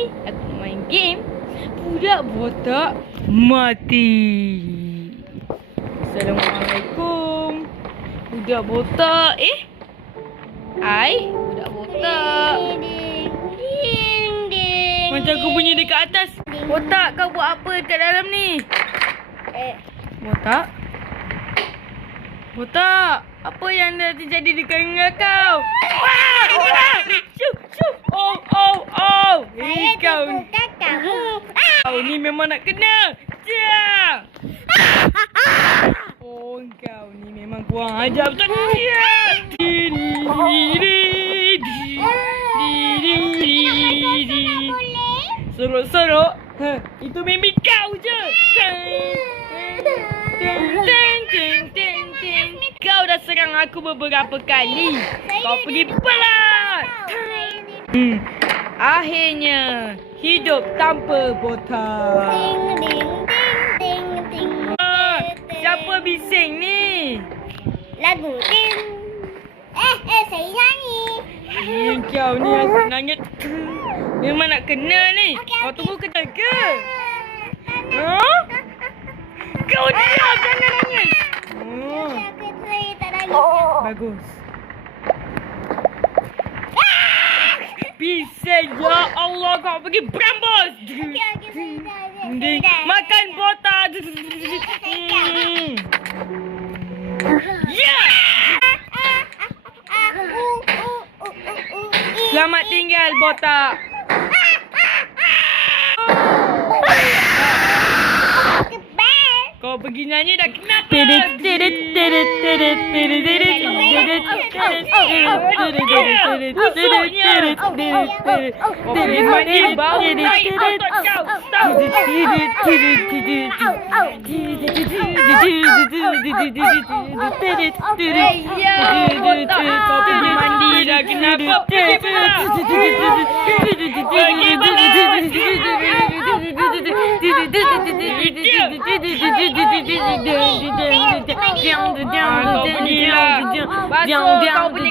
ni aku main game budak botak mati. Assalamualaikum. Budak botak. Budak botak. Macam aku bunyi dekat atas. Botak, kau buat apa dekat dalam ni? Botak? Botak, apa yang dah terjadi dengan kau? Wah! Syup! Oh! Kau ni memang nak kena. Oh, kau ni memang kurang ajar betul. Sorok-sorok. Itu mimpi kau je. Kau dah serang aku beberapa kali. Kau pergi pelat. Akhirnya hidup tanpa botak. Siapa bising ni? Lagu ting. Saya nyanyi. Kau ni aku nangis. Memang nak kena ni. Kau tunggu kejap ke? Kau diam, jangan nangis. Bagus. Bising, ya Allah, kau pergi berambus. Makan botak. Ya. Selamat tinggal botak. Kau pergi nyanyi dah kenapa? Kau pergi mandi dah kenapa? Kau pergi lah. Basuh kau punya